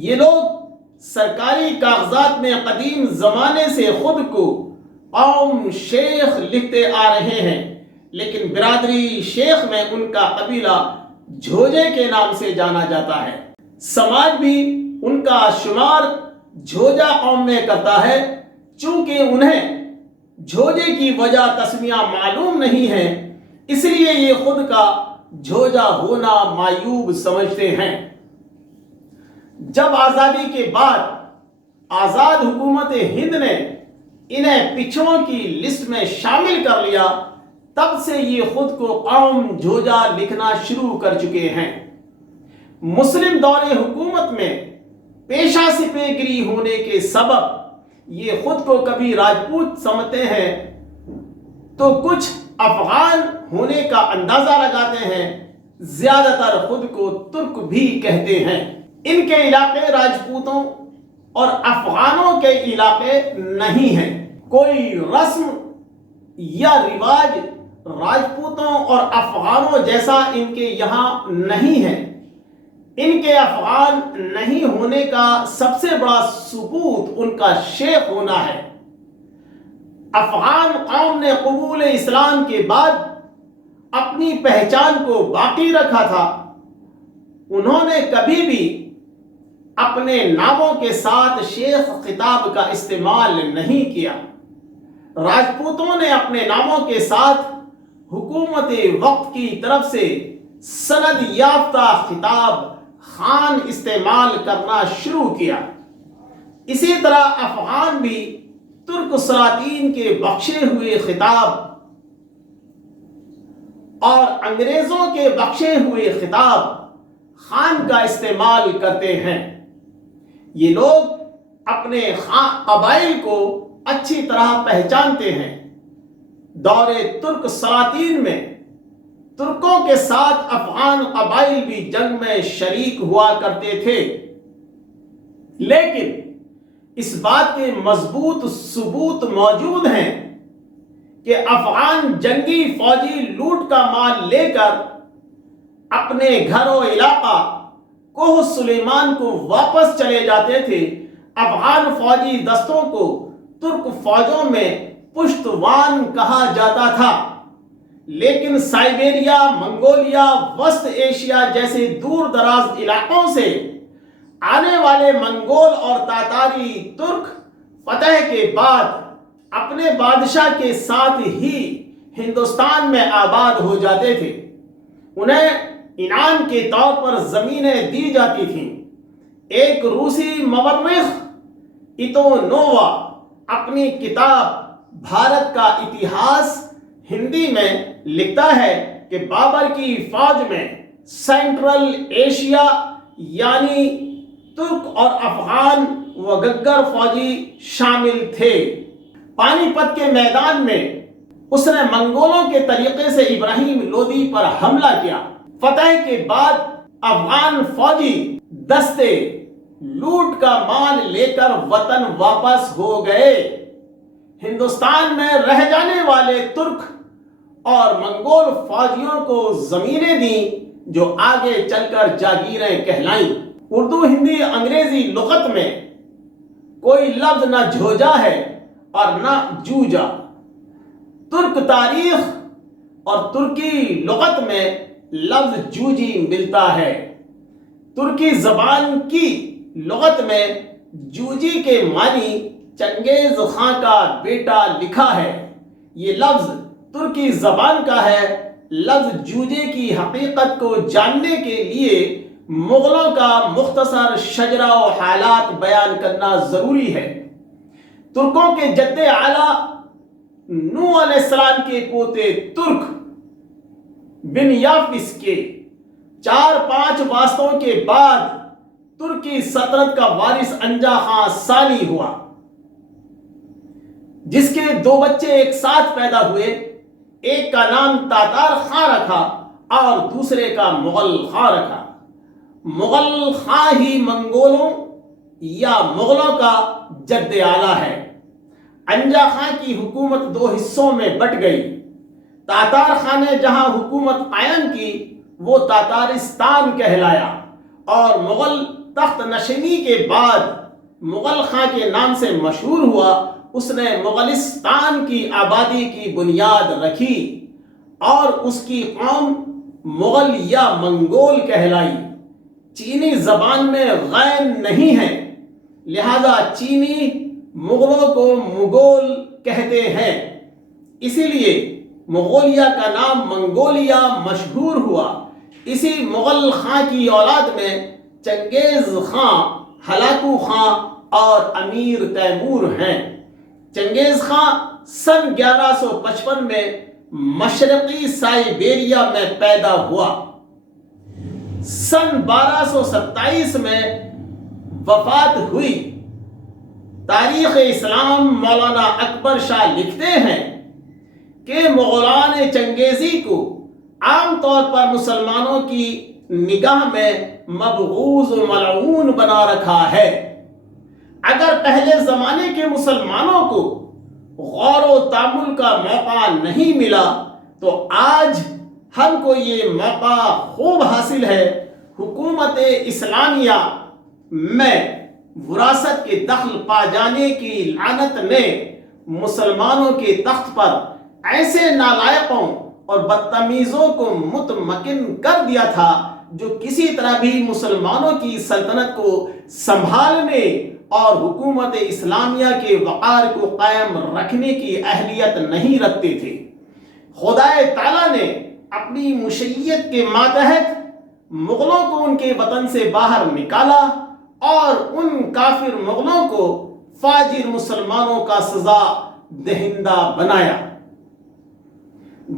یہ لوگ سرکاری کاغذات میں قدیم زمانے سے خود کو قوم شیخ لکھتے آ رہے ہیں، لیکن برادری شیخ میں ان کا قبیلہ جھوجے کے نام سے جانا جاتا ہے۔ سماج بھی ان کا شمار جھوجا قوم میں کرتا ہے، چونکہ انہیں جھوجے کی وجہ تسمیہ معلوم نہیں ہے، اس لیے یہ خود کا جھوجا ہونا معیوب سمجھتے ہیں۔ جب آزادی کے بعد آزاد حکومت ہند نے انہیں پچھڑوں کی لسٹ میں شامل کر لیا، تب سے یہ خود کو قوم جھوجا لکھنا شروع کر چکے ہیں۔ مسلم دور حکومت میں پیشہ سپہ گری ہونے کے سبب یہ خود کو کبھی راجپوت سمجھتے ہیں تو کچھ افغان ہونے کا اندازہ لگاتے ہیں، زیادہ تر خود کو ترک بھی کہتے ہیں۔ ان کے علاقے راجپوتوں اور افغانوں کے علاقے نہیں ہیں۔ کوئی رسم یا رواج راجپوتوں اور افغانوں جیسا ان کے یہاں نہیں ہے۔ ان کے افغان نہیں ہونے کا سب سے بڑا ثبوت ان کا شیخ ہونا ہے۔ افغان قوم نے قبول اسلام کے بعد اپنی پہچان کو باقی رکھا تھا۔ انہوں نے کبھی بھی اپنے ناموں کے ساتھ شیخ خطاب کا استعمال نہیں کیا۔ راجپوتوں نے اپنے ناموں کے ساتھ حکومت وقت کی طرف سے سند یافتہ خطاب خان استعمال کرنا شروع کیا۔ اسی طرح افغان بھی ترک سلاطین کے بخشے ہوئے خطاب اور انگریزوں کے بخشے ہوئے خطاب خان کا استعمال کرتے ہیں۔ یہ لوگ اپنے قبائل کو اچھی طرح پہچانتے ہیں۔ دور ترک سلاطین میں ترکوں کے ساتھ افغان قبائل بھی جنگ میں شریک ہوا کرتے تھے، لیکن اس بات کے مضبوط ثبوت موجود ہیں کہ افغان جنگی فوجی لوٹ کا مال لے کر اپنے گھر و علاقہ کوہ سلیمان کو واپس چلے جاتے تھے۔ افغان فوجی دستوں کو ترک فوجوں میں پشتوان کہا جاتا تھا، لیکن سائبیریا، منگولیا، وسط ایشیا جیسے دور دراز علاقوں سے آنے والے منگول اور تاتاری ترک فتح کے بعد اپنے بادشاہ کے ساتھ ہی ہندوستان میں آباد ہو جاتے تھے۔ انہیں انعام کے طور پر زمینیں دی جاتی تھیں۔ ایک روسی مورخ ایتونووا اپنی کتاب بھارت کا اتہاس ہندی میں لکھتا ہے کہ بابر کی فوج میں سینٹرل ایشیا یعنی ترک اور افغان و گگر فوجی شامل تھے۔ پانی پت کے میدان میں اس نے منگولوں کے طریقے سے ابراہیم لودھی پر حملہ کیا۔ فتح کے بعد افغان فوجی دستے لوٹ کا مال لے کر وطن واپس ہو گئے۔ ہندوستان میں رہ جانے والے ترک اور منگول فوجیوں کو زمینیں دیں جو آگے چل کر جاگیریں کہلائیں۔ اردو، ہندی، انگریزی لغت میں کوئی لفظ نہ جھوجا ہے اور نہ جوجا۔ ترک تاریخ اور ترکی لغت میں لفظ جوجی ملتا ہے۔ ترکی زبان کی لغت میں جوجی کے معنی چنگیز خاں کا بیٹا لکھا ہے۔ یہ لفظ ترکی زبان کا ہے۔ لفظ جوجے کی حقیقت کو جاننے کے لیے مغلوں کا مختصر شجرہ و حالات بیان کرنا ضروری ہے۔ ترکوں کے جد اعلیٰ نوح علیہ السلام کے پوتے ترک بن یافس کے 4-5 واسطوں کے بعد ترکی سلطنت کا وارث انجا خان ثانی ہوا، جس کے 2 بچے ایک ساتھ پیدا ہوئے۔ ایک کا نام تاتار خان رکھا اور دوسرے کا مغل خان رکھا۔ مغل خان ہی منگولوں یا مغلوں کا جد اعلیٰ ہے۔ انجا خان کی حکومت 2 حصوں میں بٹ گئی۔ تاتار خان نے جہاں حکومت قائم کی وہ تاتارستان کہلایا، اور مغل تخت نشینی کے بعد مغل خاں کے نام سے مشہور ہوا، اس نے مغلستان کی آبادی کی بنیاد رکھی اور اس کی قوم مغل یا منگول کہلائی۔ چینی زبان میں غین نہیں ہے، لہذا چینی مغلوں کو مغول کہتے ہیں، اسی لیے منگولیا کا نام منگولیا مشہور ہوا۔ اسی مغل خاں کی اولاد میں چنگیز خاں، ہلاکو خاں اور امیر تیمور ہیں۔ چنگیز خاں سن 1155 میں مشرقی سائبیریا میں پیدا ہوا۔ سن 1227 میں وفات ہوئی۔ تاریخ اسلام مولانا اکبر شاہ لکھتے ہیں کہ مغولان چنگیزی کو عام طور پر مسلمانوں کی نگاہ میں مبغوض و ملعون بنا رکھا ہے۔ اگر پہلے زمانے کے مسلمانوں کو غور و تأمل کا موقع نہیں ملا تو آج ہم کو یہ موقع خوب حاصل ہے۔ حکومت اسلامیہ میں وراثت کے دخل پا جانے کی لعنت نے مسلمانوں کے تخت پر ایسے نالائقوں اور بدتمیزوں کو متمکن کر دیا تھا جو کسی طرح بھی مسلمانوں کی سلطنت کو سنبھالنے اور حکومت اسلامیہ کے وقار کو قائم رکھنے کی اہلیت نہیں رکھتے تھے۔ خدائے تعالیٰ نے اپنی مشیت کے ماتحت مغلوں کو ان کے وطن سے باہر نکالا اور ان کافر مغلوں کو فاجر مسلمانوں کا سزا دہندہ بنایا۔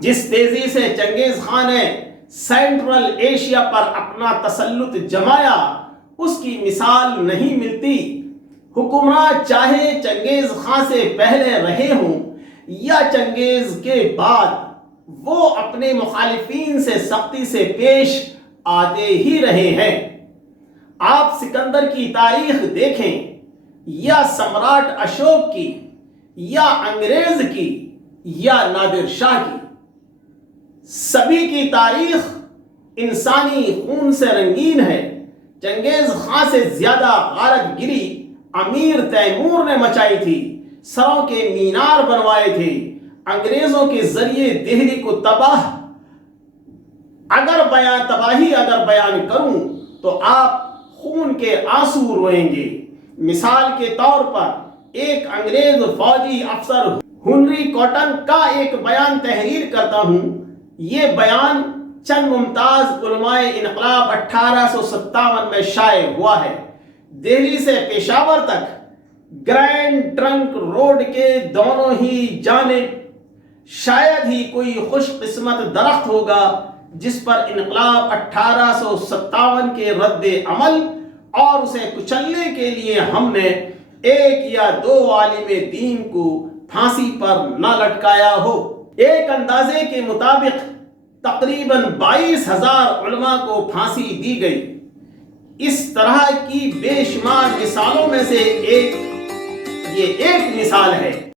جس تیزی سے چنگیز خان نے سینٹرل ایشیا پر اپنا تسلط جمایا، اس کی مثال نہیں ملتی۔ حکمراں چاہے چنگیز خان سے پہلے رہے ہوں یا چنگیز کے بعد، وہ اپنے مخالفین سے سختی سے پیش آتے ہی رہے ہیں۔ آپ سکندر کی تاریخ دیکھیں یا سمراٹ اشوک کی یا انگریز کی یا نادر شاہ کی، سبھی کی تاریخ انسانی خون سے رنگین ہے۔ چنگیز خان سے زیادہ غارت گری امیر تیمور نے مچائی تھی، سروں کے مینار بنوائے تھے، انگریزوں کے ذریعے دہلی کو تباہی اگر بیان کروں تو آپ خون کے آنسو روئیں گے۔ مثال کے طور پر ایک انگریز فوجی افسر ہنری کاٹن کا ایک بیان تحریر کرتا ہوں۔ یہ بیان چند ممتاز علماء انقلاب 1857 میں شائع ہوا ہے۔ دہلی سے پشاور تک گرینڈ ٹرنک روڈ کے دونوں ہی جانب شاید ہی کوئی خوش قسمت درخت ہوگا جس پر انقلاب 1857 کے رد عمل اور اسے کچلنے کے لیے ہم نے ایک یا دو عالم دین کو پھانسی پر نہ لٹکایا ہو۔ ایک اندازے کے مطابق تقریباً 22,000 علماء کو پھانسی دی گئی۔ اس طرح کی بے شمار مثالوں میں سے یہ ایک مثال ہے۔